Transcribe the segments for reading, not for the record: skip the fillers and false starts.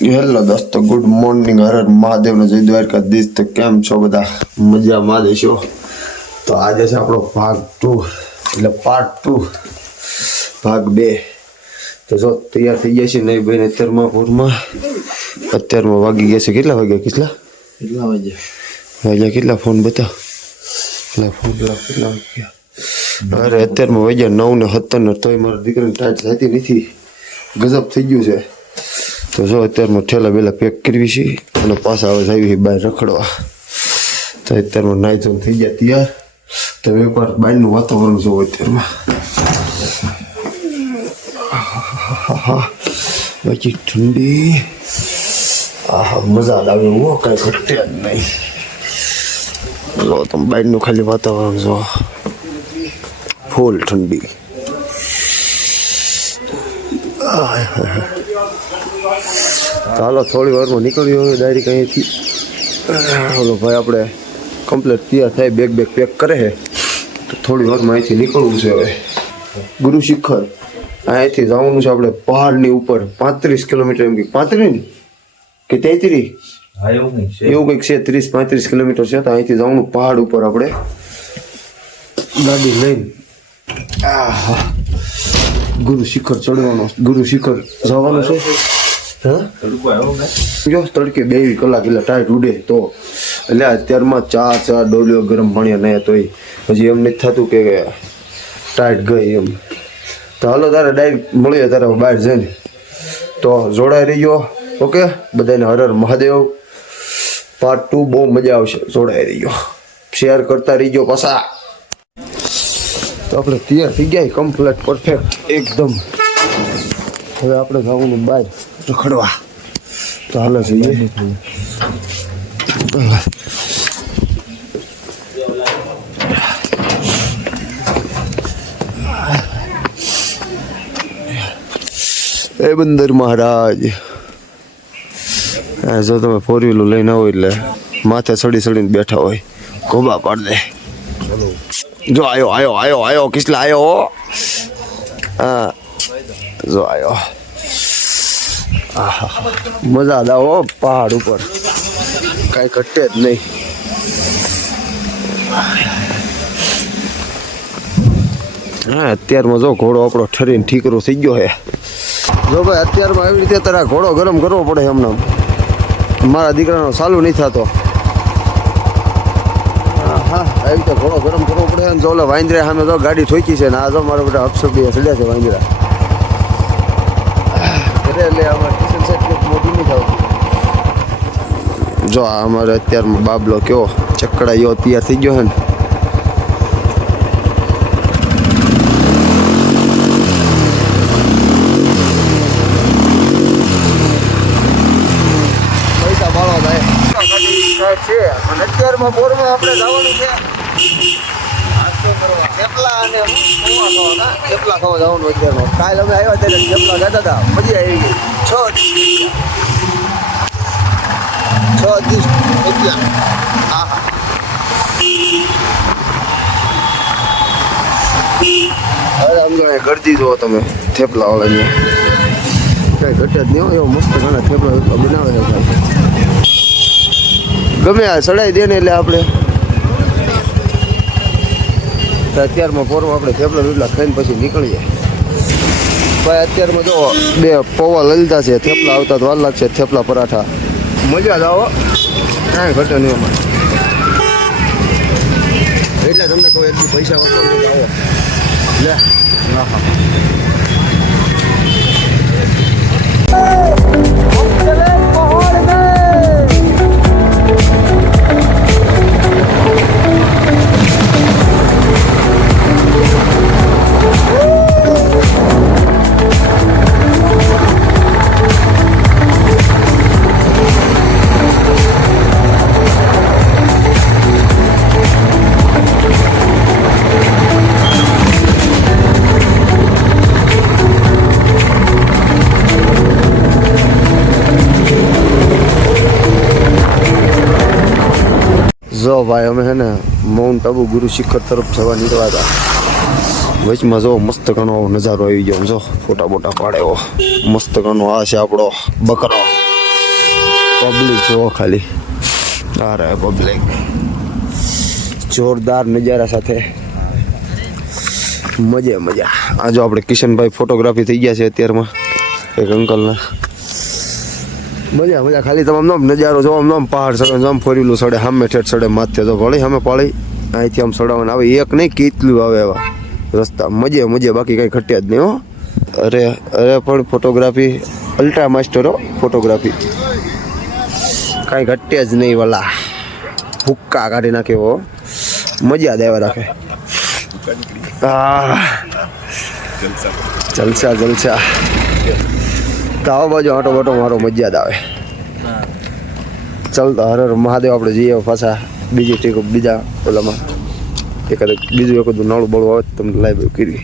Hello દોસ્તો, good morning. Har Har મહાદેવનો જય દ્વારકાધીશ. તો કેમ છો બધા? મજામાં દેશો. તો આજે છે આપણો ભાગ 2 એટલે પાર્ટ 2 ભાગ 2. તો જો તૈયાર થઈ ગયા છે નહીં ભાઈ અત્યારમાં પૂરમાં. અત્યારમાં વાગી ગયા છે કેટલા વાગ્યા? કેટલા વાગ્યા કેટલા? ફોન બતાવ. કેટલા વાગ્યા? અરે અત્યારમાં વાગ્યા 9:17. તોય મારા દીકરાને ટાઈટ થતી નથી. ગજબ થઈ ગયું છે. તો જો અત્યારમાં ઠેલા બેલા પેક કરવી છે અને પાછા આવે આવી બહાર રખડવા. તો અત્યારમાં નાઈ ધોઈને થઈ ગયા તૈયાર. તો એકવાર બહારનું વાતાવરણ જોવો અત્યારમાં. બાકી ઠંડી. આહા, મજા આવે હો, કાંઈ ઘટે જ નહીં. જો તમે બહારનું ખાલી વાતાવરણ જો, ફૂલ ઠંડી. ચાલો થોડી વારમાં નીકળ્યો હવે ડાયરેક્ટ અહીંયાથી. ઓલો ભાઈ આપણે કમ્પ્લીટ તૈયાર થાય, બેગ પેક કરે છે. તો થોડી વારમાં અહીંથી નીકળવું છે હવે. ગુરુ શિખર અહીંયાથી જવાનું છે આપણે પહાડની ઉપર 35 કિલોમીટર. એમ કે 35 કે 33 એવું કંઈક છે. 30-35 કિલોમીટર છે. તો અહીંથી જવાનું પહાડ ઉપર આપણે ગાડી લઈને. ગુરુ શિખર ચડવાનો, ગુરુ શિખર જવાનું છે. જો તડકે 2 કલાક એટલે ટાઈટ ઉડે તો એટલે અત્યારમાં ચા ડોલીઓ ગરમ પાણી નહીં તોય હજી એમ નથી થતું કે ટાઈટ ગઈ એમ. તો હાલો તારે ડાયરેક્ટ મળીએ તારે બહાર જઈને. તો જોડાઈ રહીજો. ઓકે, બધાને હર હર મહાદેવ. પાર્ટ 2 બહુ મજા આવશે. જોડાઈ રહીજો, શેર કરતા રહીજો પાછા. તો આપણે તૈયાર થઈ ગયા કમ્પ્લીટ પરફેક્ટ એકદમ. હવે આપણે જવાનું બહાર રખડવા. તો હાલો જઈએ. એ બંદર મહારાજ, જો તમે 4 વ્હીલર લઈને આવો એટલે માથે ચડીને બેઠા હોય, ગોબા પાડ દે. જો આયો કિસલા આયો. હા જો આયો. મજા દાવો પહાડ ઉપર, કાંઈ ઘટે જ નહીં. હા અત્યારમાં જો ઘોડો આપણો ઠરીને ઠીકરો થઈ ગયો છે. જો ભાઈ અત્યારમાં આવી રીતે તારા ઘોડો ગરમ કરવો પડે. હમણાં મારા દીકરાનો ચાલુ નહીં થતો. હા આવી રીતે ઘોડો ગરમ કરવો પડે. અને જો વાંદરા સામે તો ગાડી ઠોકી છે ને આ જો મારા બધા અપશબ્દ ચડ્યા છે વાંદરા. એટલે અમારે કિશન સાહેબ મોટું નહીં થતું. જો આ અમારે અત્યારમાં બાબલો કેવો ચકડાયો તૈયાર થઈ ગયો છે ને. પૈસા ભાડો થાય છે. અને અત્યારમાં બોરમાં આપણે જવાનું છે થેપલા અને થેપલા ખાવા જવાનું. અત્યારમાં કાલે અમે આવ્યા ત્યારે થેપલા ખાતા હતા, મજા આવી ગઈ. 6 દિવસ હા. અરે સમજો ગરદી જુઓ તમે થેપલા વાળાની, કઈ ઘટે જ નહીં હોય. એવો મસ્ત ઘણા થેપલા બનાવે છે. ગમે આ ચડાઈ દે ને એટલે આપણે અત્યારમાં પોરમાં આપણે થેપલા એટલા ખાઈને પછી નીકળીએ. ભાઈ અત્યારમાં જો 2 પૌવા લઈ લીધા છે. થેપલા આવતા તો વાર લાગશે. થેપલા પરાઠા મજા જ આવો, કાંઈ ઘટે નહીં એમાં. એટલે તમને કોઈ એટલી પૈસા વાપરવા આવે લે. હા જો ભાઈ અમે છે ને માઉન્ટ આબુ ગુરુ શિખર તરફ જવા નીકળ્યા હતા. વચમાં જો મસ્ત ઘણો નજારો આવી ગયો. જો ફોટા બોટા પાડે એવો મસ્ત ઘણો. આ છે આપણો બકરો. પબ્લિક જુઓ ખાલી, અરે પબ્લિક જોરદાર નજારા સાથે મજા. આ જો આપણે કિશનભાઈ ફોટોગ્રાફી થઈ ગયા છે અત્યારમાં એક અંકલના. મજા ખાલી તમામ નજારો જો આમ પહાડ સડે આમ ફરેલું સડે સામે ઠેઠ સડે માથે તો પાળી સામે પાળી અહીંથી આમ સડાવવાના આવે. એક નહીં કેટલું આવે એવા રસ્તા. મજા બાકી કાંઈ ઘટ્યા જ નહીં હો. અરે પણ ફોટોગ્રાફી અલ્ટ્રા માસ્ટરો ફોટોગ્રાફી કાંઈ ઘટ્યા જ નહીં વાલા. ભૂક્કા કાઢી નાખે હો. મજા દેવા રાખે. જલસા તો આવો બાજુ આટો બાટો મારો મજા જ આવે. ચાલતા હર મહાદેવ આપણે જઈએ પાછા બીજી ટીક બીજા ઓલામાં બીજું એકદું નાળું બળું આવે તમને લાઈવ કરી.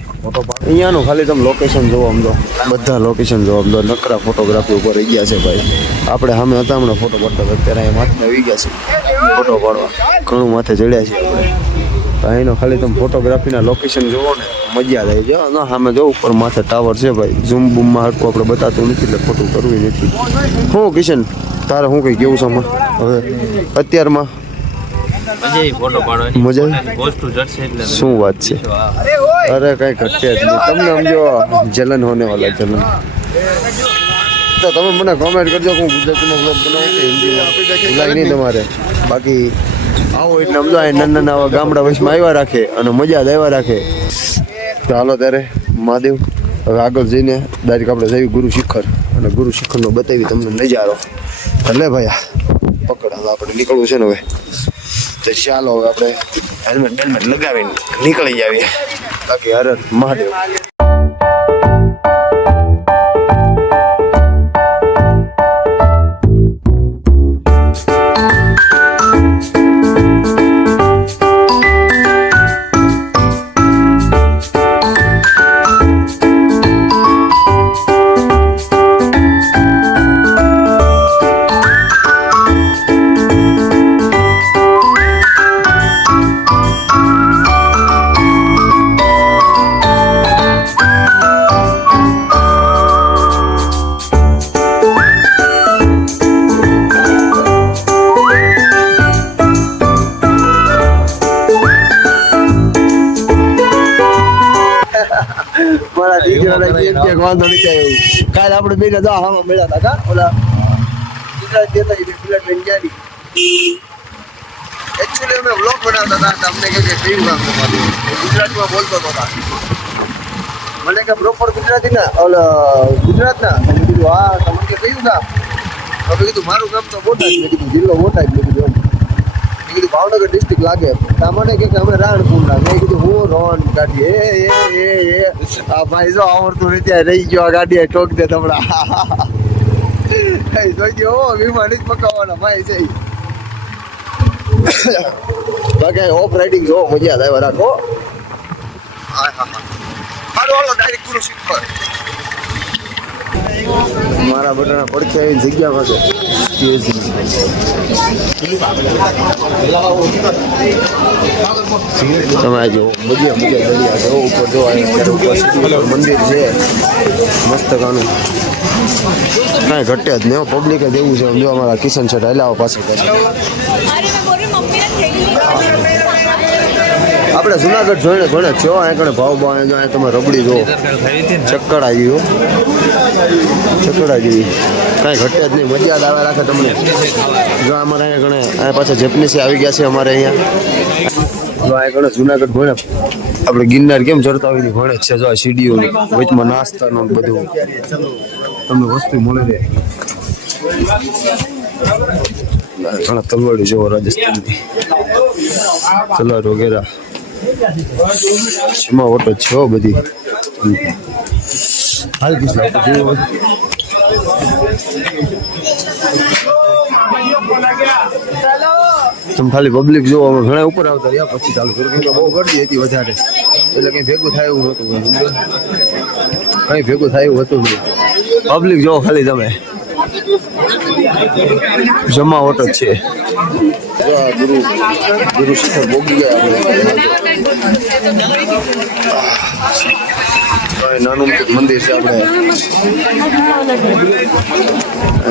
અહીંયાનું ખાલી તમે લોકેશન જોવો આમ તો બધા લોકેશન જોવો આમ તો નકરા ફોટોગ્રાફી ઉપર રહી ગયા છે ભાઈ. આપણે સામે હતા હમણાં ફોટો પાડતા અત્યારે અહીંયા માથે આવી ગયા છે ફોટો પાડવા. ઘણું માથે ચડ્યા છે આપણે. અહીંનો ખાલી તમે ફોટોગ્રાફીના લોકેશન જોવો ને મજા જ આવી જાય. સામે જો ઉપર માથે ટાવર છે ભાઈ. ઝૂમ બૂમમાં હરખું આપણે બતાતું નથી એટલે ફોટો કરવું નથી. શું કિશન તારે શું કંઈ કેવું છે આમાં હવે અત્યારમાં? મજા શું વાત છે? અરે કઈ ઘટે જ નહીં. તમને સમજો જલન હોને વાલા જલન. તો તમે મને કોમેન્ટ કરજો કે હું ગુજરાતીમાં બ્લોગ બનાવું કે હિન્દીમાં ભૂલાય નહીં તમારે. બાકી આવો એટલે સમજો નાના આવા ગામડા વચમાં આવ્યા રાખે અને મજા જ આવ્યા રાખે. તો હાલો ત્યારે મહાદેવ હવે આગળ જઈને ડાયરેક્ટ આપણે જઈએ ગુરુ શિખર અને ગુરુ શિખરનો બતાવી તમને નજારો. એટલે ભાઈ પકડ આપણે નીકળવું છે ને હવે. તો ચાલો હવે આપણે હેલ્મેટ લગાવીને નીકળી આવીએ. બાકી હર મહાદેવ. મારા દીકરાને કેમ કે વાંધો નથી આવ્યો. કાલે આપણે બેને જા હા મળ્યા હતા કા ઓલા ગુજરાત દેતા એ બુલેટ લઈને ગયા. એકચ્યુઅલી અમે વ્લોગ બનાવતા હતા. તમને કે કયું કામ કરવાનું ગુજરાતીમાં બોલતો હતો. મને કે પ્રોપર ગુજરાતી ના ઓલા ગુજરાતના. મેં કીધું હા તમને કે કયું કામ? મેં કીધું મારું કામ તો બોટાદ. મેં કીધું જિલ્લો બોટાદ. મેં કીધું કીધું ભાવનગર ડિસ્ટ્રિક્ટ લાગે. મને કે અમે રાણપુર ના. મેં કીધું હું રોહન ગાડી એ આ ભાઈ જો આવડતું નથી રહી ગયો. આ ગાડી ઠોક દે તમડા જોઈ ગયો વિમાન જ પકાવવાના ભાઈ છે. બાકી ઓફ રાઇડિંગ જો મજા આવે રાખો. ડાયરેક્ટ ગુરુ શિખર મારા બધાના પડખે આવી જગ્યામાં છે. તમે જો મજા દરિયા છે ઉપર જો મંદિર છે મસ્ત કાનું. કાંઈ ઘટે જ નહીં. પબ્લિક જ એવું છે. જો અમારા કિશન છે હેલાવો પાસે આપણે જુનાગઢ જોઈને જોડે છો. અહીં કણે ભાવ ભાવ અહીં તમે રબડી જો ચક્કડા જેવી કાંઈ ઘટે જ નહીં. મજા જ આવે રાખે તમને. જો અમારે અહીંયા ઘણે અહીંયા પાછા જેપનીસે આવી ગયા છે અમારે અહીંયા. જો અહીં ઘણે જુનાગઢ ભણે આપણે ગિરનાર કેમ ચડતા હોય ભણે છે. જો આ સીડીઓ વચમાં નાસ્તાનું બધું તમને વસ્તુ મળે છે. ઘણા તલવાડી જેવો રાજસ્થાનની તલવાર વગેરે એમાં ઓટો છે બધી. હાલ કિસ્સા તમે ખાલી પબ્લિક જોવો. અમે ઘણા ઉપર આવતા રહ્યા પછી ચાલુ કર્યું કેમ કે બહુ ગરદી હતી વધારે એટલે કંઈ ભેગું થાય એવું નહોતું. કંઈ ભેગું થાય એવું હતું નહીં. પબ્લિક જોવો ખાલી તમે જમાવટ જ છે. ગુરુ શિખર ભોગી ગયા આપણે. નાનું મંદિર છે આપણે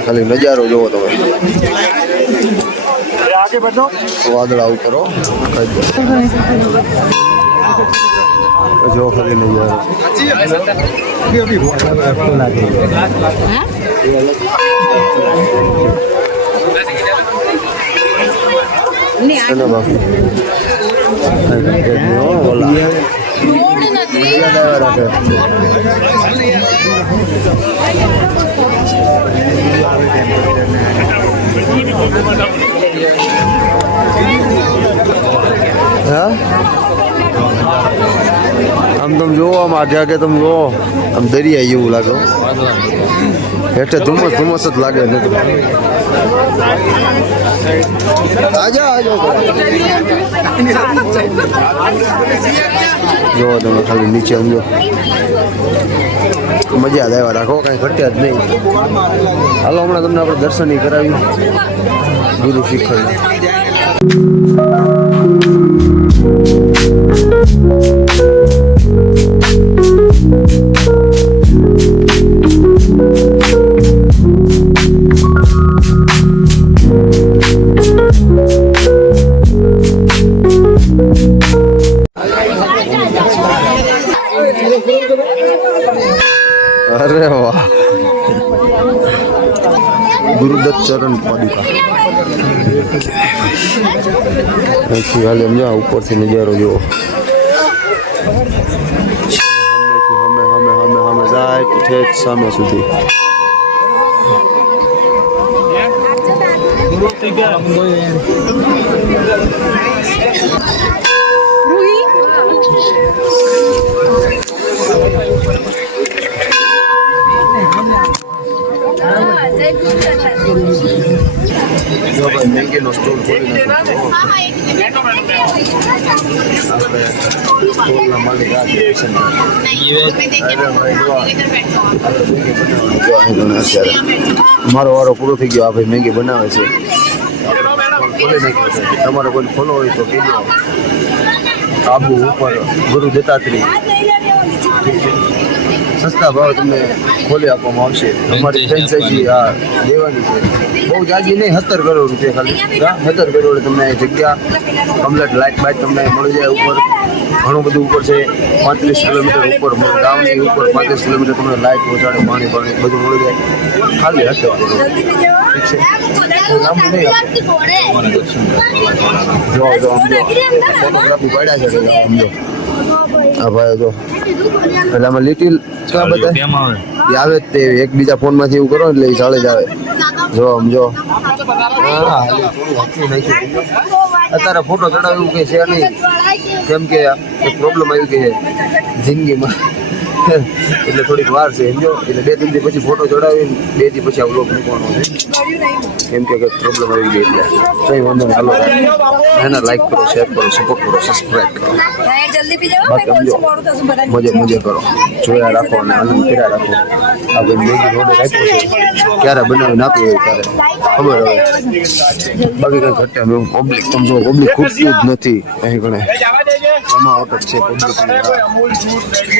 ખાલી નજારો જોવો તમે વાદળા ઉપર જો ખાલી નજારો અને બાકી હા આમ તમે જોવો આમ આગે આગે તમે જોવો આમ દરિયા એવું લાગે એટલે ધુમ્મસ ધુમ્મસ જ લાગે જોવો તમે ખાલી નીચે સમજો મજા લેવા રાખો કાંઈ ઘટ્યા જ નહીં હાલો હમણાં તમને આપણે દર્શન કરાવી ગુરુ અરે વાહ ગુરુદત્ત ચરણ પાદુકા હાલ સમજો ઉપરથી નજારો જુઓ હમે જાય ઠેઠ સામે સુધી જો ભાઈ મેંગીનો સ્ટોલ ખોલી નાખ્યો સ્ટોલના માલિક આ મારો વારો પૂરો થઈ ગયો આ ભાઈ મેંગી બનાવે છે ખોલી નાખ્યો છે તમારે કોઈ ફોલો હોય તો કહેજો આબુ ઉપર ગુરુ દત્તાત્રી સસ્તા ભાવ તમને ખોલી આપવામાં આવશે અમારી ફ્રેન્ચાઇઝી આ દેવાની છે બહુ જાજી નહીં 17 કરોડ રૂપિયા ખાલી 17 કરોડ તમને જગ્યા કમ્પ્લેટ લાઇટ બાઇટ તમને મળી જાય ઉપર ઘણું બધું ઉપર છે 35 કિલોમીટર ઉપર ગામની ઉપર 35 કિલોમીટર તમને લાઇટ પહોંચાડે પાણી બધું મળી જાય ખાલી 17 કરોડ ઠીક છે લાંબુ નહીં આપે જો ફોટોગ્રાફી પાડ્યા છે સમજો હા ભાઈ જો એટલે આમાં લિટિલ ક્યાં બધા આવે તે એકબીજા ફોનમાંથી એવું કરો એટલે એ ચાલે જ આવે જો સમજો હા અત્યારે ફોટો ચડાવ્યું કે છે નહીં કેમ કે એક પ્રોબ્લેમ આવી ગઈ છે જિંદગીમાં એટલે થોડીક વાર છે સમજો એટલે 2 દિન પછી ફોટો ચડાવીને 2 દી પછી આ વ્લોગ મૂકવાનો છે કેમ કે કંઈક પ્રોબ્લેમ આવી ગઈ એટલે કંઈ વાંધો નહીં હાલો એને લાઈક કરો શેર કરો સપોર્ટ કરો સબસ્ક્રાઈબ કરો બાકી સમજો મજે કરો જોયા રાખો અને આનંદ કર્યા રાખો આ ભાઈ મેગી રોડે રાખ્યો છે ક્યારે બનાવીને આપી હોય ત્યારે ખબર હવે બાકી કંઈ ઘટ્યા મેં પબ્લિક સમજો પબ્લિક ખૂટતું જ નથી અહીં ગણે જમાવટ જ છે પબ્લિક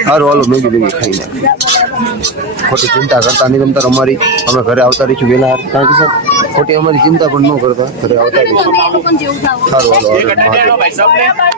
સારું હાલો મેગી ખાઈને ખોટી ચિંતા કરતા નહીં તમતાર અમારી અમે ઘરે આવતા રહીશું વહેલા કારણ કે ખોટી અમારી ચિંતા પણ ન કરતા ઘરે આવતા રહીશું સારું હાલો